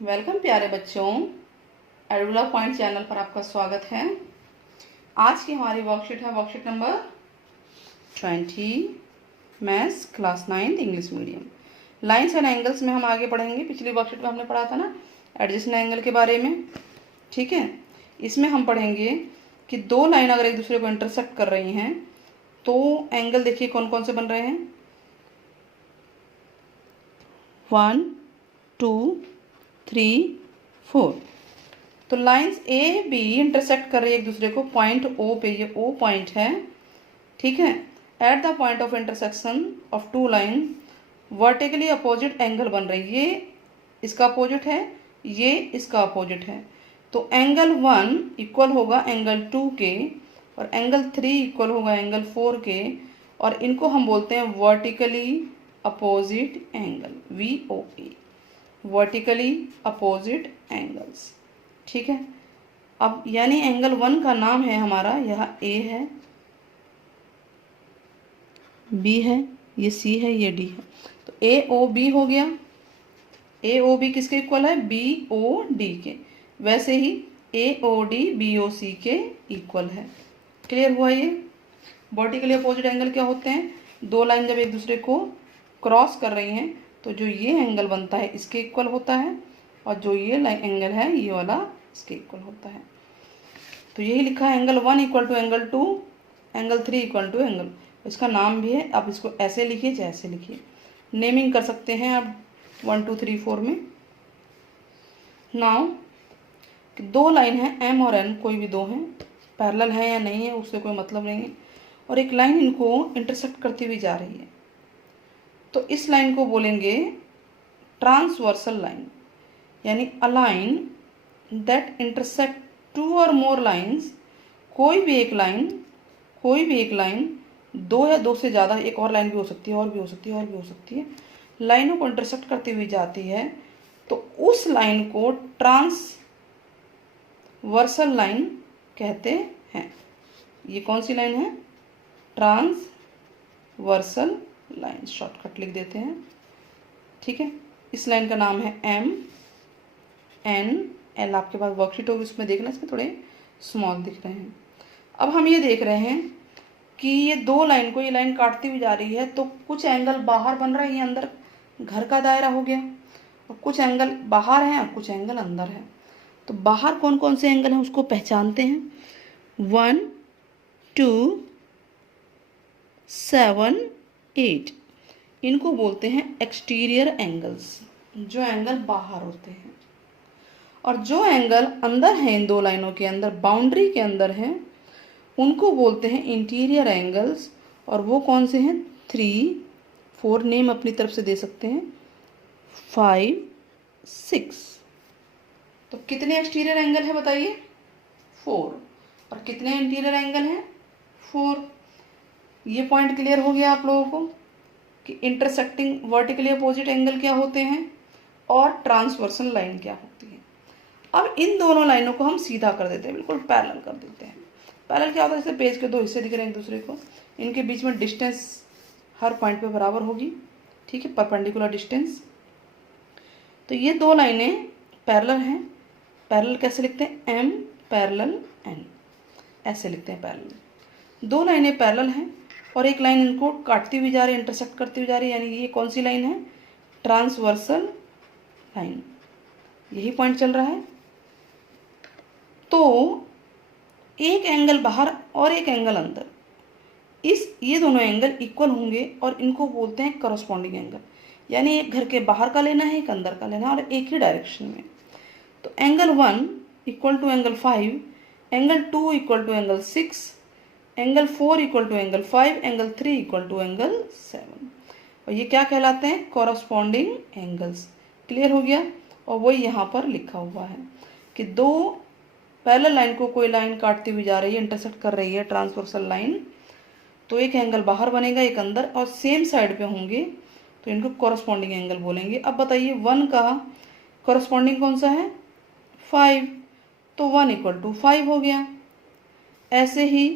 Welcome प्यारे बच्चों, एडुला point channel पर आपका स्वागत है। आज की हमारी वर्कशीट है worksheet number 20, maths class 9 English medium. Lines and angles में हम आगे पढ़ेंगे। पिछली वर्कशीट में हमने पढ़ा था ना एडजेसेंट एंगल के बारे में, ठीक है। इसमें हम पढ़ेंगे कि दो लाइन अगर एक दूसरे को इंटरसेक्ट कर रही हैं तो एंगल देखिए कौन कौन से बन रहे हैं। 1, 2, 3, 4। तो लाइंस ए बी इंटरसेक्ट कर रही है एक दूसरे को पॉइंट ओ पे। ये ओ पॉइंट है, ठीक है। At the point of intersection of two line vertically opposite angle बन रही है। ये इसका अपोजिट है, ये इसका अपोजिट है। तो एंगल 1 इक्वल होगा एंगल 2 के और एंगल 3 इक्वल होगा एंगल 4 के, और इनको हम बोलते हैं vertically opposite angle, VOA, vertically opposite angles, ठीक है। अब यानी एंगल 1 का नाम है हमारा, यह A है, B है, ये C है, ये D है। तो AOB हो गया। AOB किसके इक्वल है? BOD के। वैसे ही AOD BOC के इक्वल है। क्लियर हुआ ये? वर्टिकली अपोजिट एंगल क्या होते हैं? दो लाइन जब एक दूसरे को क्रॉस कर रही हैं तो जो ये एंगल बनता है इसके इक्वल होता है, और जो ये एंगल है ये वाला इसके इक्वल होता है। तो यही लिखा है angle 1 equal to angle 2, angle 3 equal to angle. इसका नाम भी है, आप इसको ऐसे लिखिए चाहे ऐसे लिखिए, नेमिंग कर सकते हैं आप 1 2 3 4 में। नाउ दो लाइन है M और N, कोई भी दो हैं, पैरेलल है या नहीं है उससे कोई मतलब नहीं है, और एक लाइन इनको इंटरसेक्ट करती हुई जा रही है। तो इस लाइन को बोलेंगे ट्रांसवर्सल लाइन, यानी a line that intersect two और मोर लाइन्स। कोई भी एक लाइन दो या दो से ज़्यादा, एक और लाइन भी हो सकती है, और भी हो सकती है, और भी हो सकती है, लाइनों को इंटरसेक्ट करती हुई जाती है, तो उस लाइन को ट्रांसवर्सल लाइन कहते हैं। ये कौन सी लाइन है? ट्रांसवर्सल लाइन, शॉर्टकट लिख देते हैं, ठीक है। इस लाइन का नाम है M N L। आपके पास वर्कशीट होगी उसमें देखना, इसमें थोड़े स्मॉल दिख रहे हैं। अब हम ये देख रहे हैं कि ये दो लाइन को, ये लाइन काटती हुई जा रही है, तो कुछ एंगल बाहर बन रहा है, ये अंदर घर का दायरा हो गया, और कुछ एंगल बाहर हैं और कुछ एंगल अंदर है। तो बाहर कौन कौन से एंगल हैं उसको पहचानते हैं। 1 2 7 8, इनको बोलते हैं एक्सटीरियर एंगल्स, जो एंगल बाहर होते हैं। और जो एंगल अंदर है, इन दो लाइनों के अंदर, बाउंड्री के अंदर हैं, उनको बोलते हैं इंटीरियर एंगल्स। और वो कौन से हैं? 3 4, नेम अपनी तरफ से दे सकते हैं, 5 6। तो कितने एक्सटीरियर एंगल है बताइए? 4। और कितने इंटीरियर एंगल हैं? 4। ये पॉइंट क्लियर हो गया आप लोगों को कि इंटरसेक्टिंग वर्टिकली अपोजिट एंगल क्या होते हैं और ट्रांसवर्सल लाइन क्या होती है। अब इन दोनों लाइनों को हम सीधा कर देते हैं, बिल्कुल पैरेलल कर देते हैं। पैरेलल क्या होता है? जैसे पेज के दो हिस्से दिख रहे हैं एक दूसरे को, इनके बीच में डिस्टेंस हर पॉइंट पे बराबर होगी, ठीक है, परपेंडिकुलर डिस्टेंस। तो ये दो लाइनें पैरेलल हैं। पैरेलल कैसे लिखते हैं? M पैरेलल N, ऐसे लिखते हैं पैरेलल। दो लाइनें पैरेलल हैं और एक लाइन इनको काटती हुई जा रही है, इंटरसेक्ट करती हुई जा रही है, यानी ये कौन सी लाइन है? Transversal line. यही पॉइंट चल रहा है। तो एक एंगल बाहर और एक एंगल अंदर, ये दोनों एंगल इक्वल होंगे और इनको बोलते हैं करस्पॉन्डिंग एंगल। यानी एक घर के बाहर का लेना है, एक अंदर का लेना है, और एक ही डायरेक्शन में। तो angle 1 equal to angle 5, angle 2 equal to angle 6, angle 4 equal to angle 5, angle 3 equal to angle 7। और ये क्या कहलाते हैं? Corresponding angles. क्लियर हो गया? और वही यहाँ पर लिखा हुआ है कि दो पैरेलल लाइन को कोई लाइन काटती हुई जा रही है, इंटरसेक्ट कर रही है, ट्रांसवर्सल लाइन, तो एक एंगल बाहर बनेगा, एक अंदर, और सेम साइड पे होंगे, तो इनको कॉरस्पॉन्डिंग एंगल बोलेंगे। अब बताइए 1 का कॉरस्पॉन्डिंग कौन सा है? 5, तो 1 इक्वल टू 5 हो गया। ऐसे ही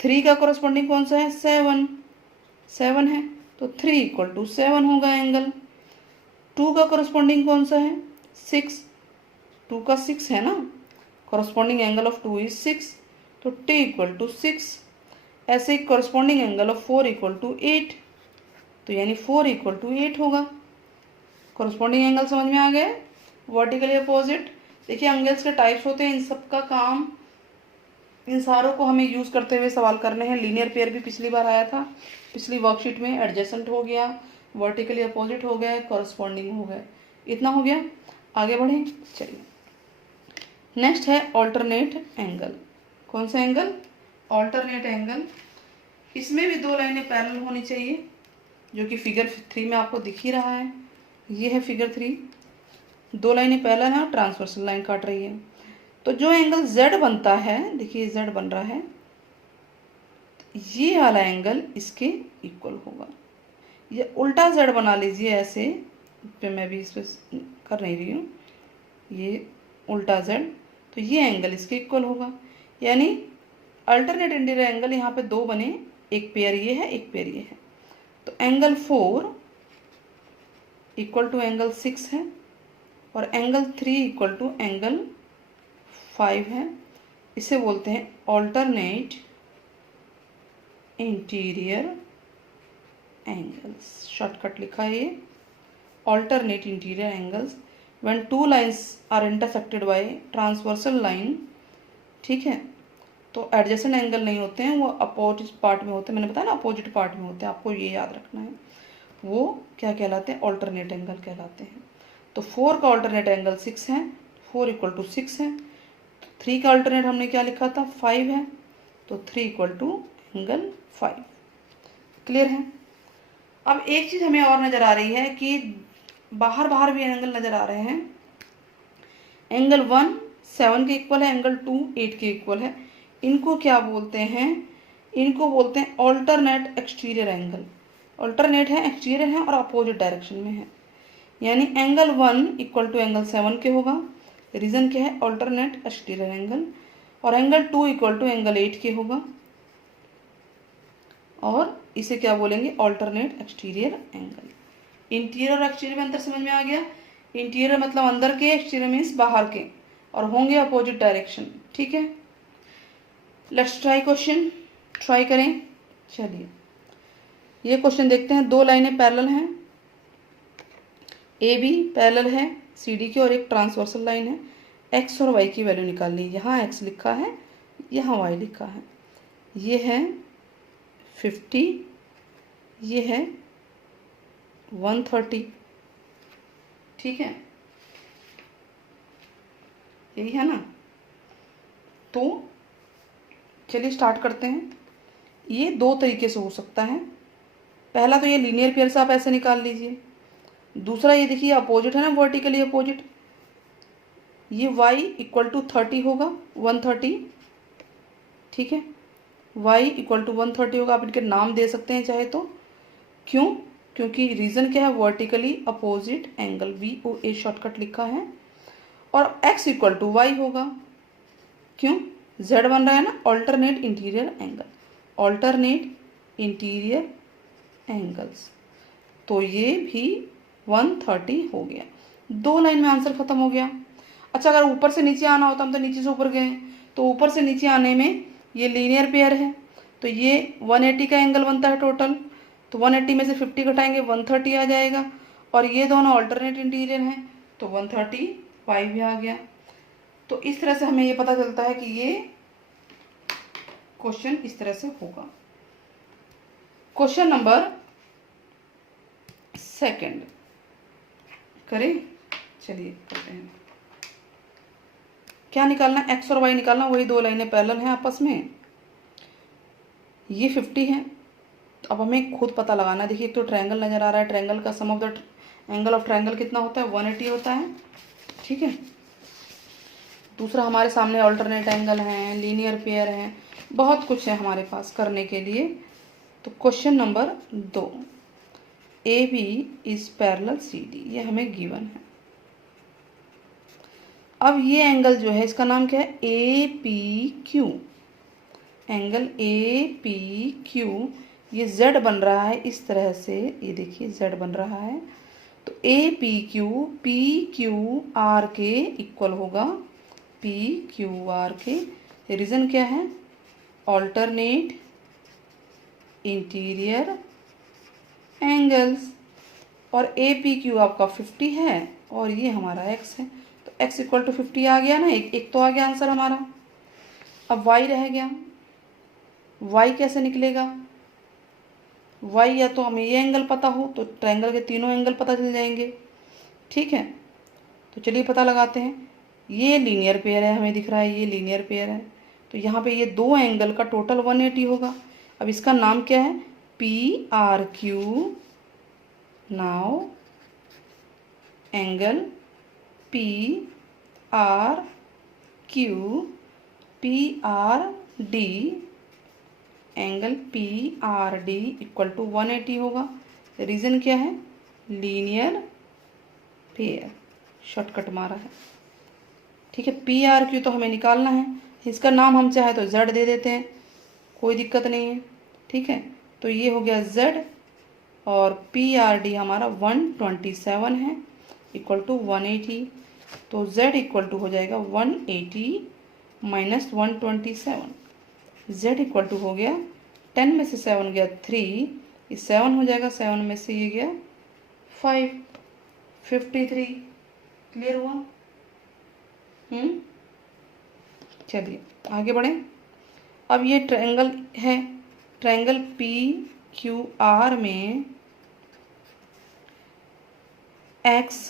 3 का कॉरस्पॉन्डिंग कौन सा है? 7 है, तो 3 इक्वल टू 7 होगा एंगल। 2 का कॉरस्पॉन्डिंग कौन सा है? 6, 2 का 6 है ना, कॉरस्पॉन्डिंग एंगल ऑफ 2 इज 6, तो t इक्वल टू 6। ऐसे ही corresponding angle of 4 equal to 8, तो यानी 4 इक्वल टू 8 होगा। कॉरस्पॉन्डिंग एंगल समझ में आ गया। वर्टिकली अपोजिट, देखिए एंगल्स के टाइप्स होते हैं, इन सब का काम, इन सारों को हमें यूज़ करते हुए सवाल करने हैं। लीनियर पेयर भी पिछली बार आया था, पिछली वर्कशीट में। एडजेसेंट हो गया, वर्टिकली अपोजिट हो गए, कॉरस्पॉन्डिंग हो गए, इतना हो गया। आगे बढ़ें, चलिए नेक्स्ट है ऑल्टरनेट एंगल। कौन सा एंगल? Alternate angle. इसमें भी दो लाइनें पैरेलल होनी चाहिए, जो कि फिगर 3 में आपको दिख ही रहा है। ये है फिगर 3, दो लाइनें पैरेलल हैं और ट्रांसवर्सल लाइन काट रही है। तो जो एंगल Z बनता है, देखिए Z बन रहा है, ये वाला एंगल इसके इक्वल होगा। ये उल्टा Z बना लीजिए ऐसे, पे मैं भी इस पर कर नहीं रही हूँ, ये उल्टा Z, तो ये एंगल इसके इक्वल होगा। यानी अल्टरनेट इंटीरियर एंगल यहाँ पे दो बने, एक पेयर ये है, एक पेयर ये है। तो एंगल 4 इक्वल टू एंगल 6 है, और एंगल 3 इक्वल टू एंगल 5 है। इसे बोलते हैं ऑल्टरनेट इंटीरियर एंगल्स। शॉर्टकट लिखा है ये, alternate interior angles when two lines are intersected by transversal line. ठीक है, तो एडजेसेंट एंगल नहीं होते हैं, वो अपोजिट पार्ट में होते हैं। मैंने बताया ना अपोजिट पार्ट में होते हैं, आपको ये याद रखना है। वो क्या कहलाते हैं? ऑल्टरनेट एंगल कहलाते हैं। तो 4 का ऑल्टरनेट एंगल 6 है, 4 इक्वल टू 6 है। 3 का अल्टरनेट हमने क्या लिखा था? 5 है, तो 3 इक्वल टू एंगल 5। क्लियर है। अब एक चीज़ हमें और नज़र आ रही है कि बाहर भी एंगल नज़र आ रहे हैं। एंगल 1 7 के इक्वल है, एंगल 2 8 के इक्वल है। इनको क्या बोलते हैं? इनको बोलते हैं ऑल्टरनेट एक्सटीरियर एंगल। ऑल्टरनेट है, एक्सटीरियर है और अपोजिट डायरेक्शन में है। यानी एंगल 1 इक्वल टू एंगल 7 के होगा। रीज़न क्या है? Alternate exterior angle. और एंगल 2 इक्वल टू एंगल 8 के होगा, और इसे क्या बोलेंगे? Alternate exterior angle. इंटीरियर और एक्सटीरियर में अंतर समझ में आ गया। इंटीरियर मतलब अंदर के, एक्सटीरियर मीन्स बाहर के, और होंगे अपोजिट डायरेक्शन। ठीक है, लेट्स ट्राई क्वेश्चन, ट्राई करें। चलिए ये क्वेश्चन देखते हैं। दो लाइनें पैरेलल हैं, ए बी पैरेलल है सी डी की, और एक ट्रांसवर्सल लाइन है। एक्स और वाई की वैल्यू निकालनी है। यहाँ एक्स लिखा है, यहाँ वाई लिखा है। ये है 50, ये है 130। ठीक है, यही है ना। तो चलिए स्टार्ट करते हैं। ये दो तरीके से हो सकता है। पहला तो ये लीनियर पेयर से आप ऐसे निकाल लीजिए। दूसरा ये देखिए अपोजिट है ना, वर्टिकली अपोजिट। ये y इक्वल टू 30 होगा, 130। ठीक है, y इक्वल टू 130 होगा। आप इनके नाम दे सकते हैं चाहे तो। क्यों? क्योंकि रीज़न क्या है? Vertically opposite angle, VOA shortcut लिखा है। और x इक्वल टू वाई होगा। क्यों? z बन रहा है ना, alternate interior angle, alternate interior angles. तो ये भी 130 हो गया। दो लाइन में आंसर खत्म हो गया। अच्छा, अगर ऊपर से नीचे आना होता, हम तो नीचे से ऊपर गए, तो ऊपर से नीचे आने में ये लीनियर पेयर है, तो ये 180 का एंगल बनता है टोटल। तो 180 में से 50 घटाएंगे, 130 आ जाएगा। और ये दोनों ऑल्टरनेट इंटीरियर हैं, तो 135 भी आ गया। तो इस तरह से हमें ये पता चलता है कि ये क्वेश्चन इस तरह से होगा। क्वेश्चन नंबर 2 करें। चलिए करते हैं। क्या निकालना? एक्स और वाई निकालना। वही दो लाइनें पैरेलल हैं आपस में। ये 50 है, तो अब हमें खुद पता लगाना है। देखिए एक तो ट्रायंगल नज़र आ रहा है, ट्रायंगल का sum of the angle of triangle कितना होता है? 180 होता है। ठीक है, दूसरा हमारे सामने ऑल्टरनेट एंगल हैं, लीनियर पेयर हैं, बहुत कुछ है हमारे पास करने के लिए। तो question number 2, A B is parallel C D, ये हमें गिवन है। अब ये एंगल जो है इसका नाम क्या है? A P Q. Angle A P Q, ये जेड बन रहा है इस तरह से। ये देखिए जेड बन रहा है। तो ए पी क्यू आर के इक्वल होगा पी क्यू आर के। रीज़न क्या है? Alternate interior angles. और ए पी क्यू आपका 50 है और ये हमारा एक्स है, तो एक्स इक्वल टू 50 आ गया ना, एक तो आ गया आंसर हमारा। अब वाई रह गया, वाई कैसे निकलेगा? वाई या तो हमें ये एंगल पता हो तो ट्रायंगल के तीनों एंगल पता चल जाएंगे, ठीक है। तो चलिए पता लगाते हैं। ये लीनियर पेयर है, हमें दिख रहा है ये लीनियर पेयर है, तो यहाँ पे ये दो एंगल का टोटल 180 होगा। अब इसका नाम क्या है? P R Q. Now angle P R Q P R D, angle P R D equal to 180 होगा। रीज़न क्या है? लीनियर पेयर, शॉर्टकट मारा है, ठीक है। पी आर क्यू तो हमें निकालना है, इसका नाम हम चाहे तो जेड दे देते हैं, कोई दिक्कत नहीं है, ठीक है। तो ये हो गया जेड और पी आर डी हमारा 127 है इक्वल टू 180, तो z इक्वल टू हो जाएगा 180 माइनस 127। z इक्वल टू हो गया 10 में से 7 गया 3, ये 7 हो जाएगा, 7 में से ये गया 5, 53। क्लियर हुआ? चलिए आगे बढ़ें। अब ये ट्रायंगल है, ट्रायंगल पी क्यू आर में X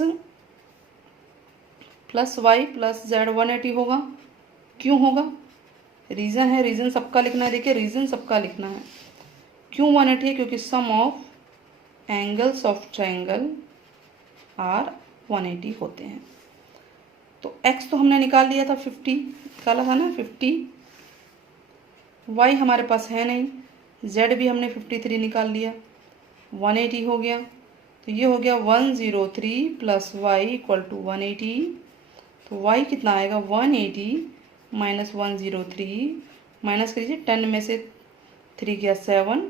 plus Y plus Z 180 होगा। क्यों होगा? रीज़न है, रीज़न सबका लिखना है। देखिए रीज़न सबका लिखना है। क्यों 180 है? क्योंकि sum of angles of triangle are 180 होते हैं। तो x तो हमने निकाल लिया था, 50 निकाला था ना 50। y हमारे पास है नहीं, z भी हमने 53 निकाल लिया, 180 हो गया। तो ये हो गया 103 प्लस वाई इक्वल टू 180। तो y कितना आएगा? 180 माइनस 103, माइनस करिए 10 में से 3 गया 7,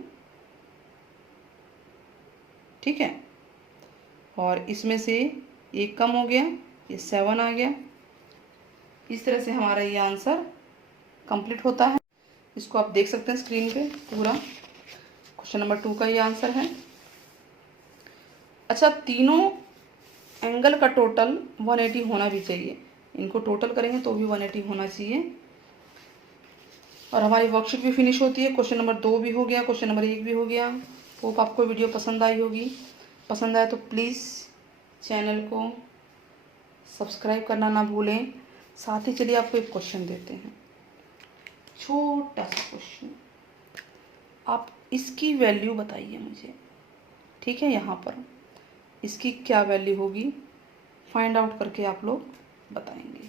ठीक है। और इसमें से एक कम हो गया, ये 7 आ गया। इस तरह से हमारा ये आंसर कंप्लीट होता है। इसको आप देख सकते हैं स्क्रीन पे, पूरा क्वेश्चन नंबर 2 का ये आंसर है। अच्छा, तीनों एंगल का टोटल 180 होना भी चाहिए, इनको टोटल करेंगे तो भी 180 होना चाहिए। और हमारी वर्कशीट भी फिनिश होती है। क्वेश्चन नंबर 2 भी हो गया, क्वेश्चन नंबर 1 भी हो गया। होप आपको वीडियो पसंद आई होगी। पसंद आए तो प्लीज़ चैनल को सब्सक्राइब करना ना भूलें। साथ ही चलिए आपको एक क्वेश्चन देते हैं, छोटा सा क्वेश्चन। आप इसकी वैल्यू बताइए मुझे, ठीक है। यहाँ पर इसकी क्या वैल्यू होगी फाइंड आउट करके आप लोग बताएंगे।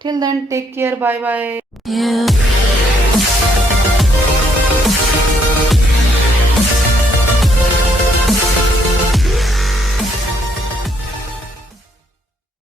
Till then take care, bye bye.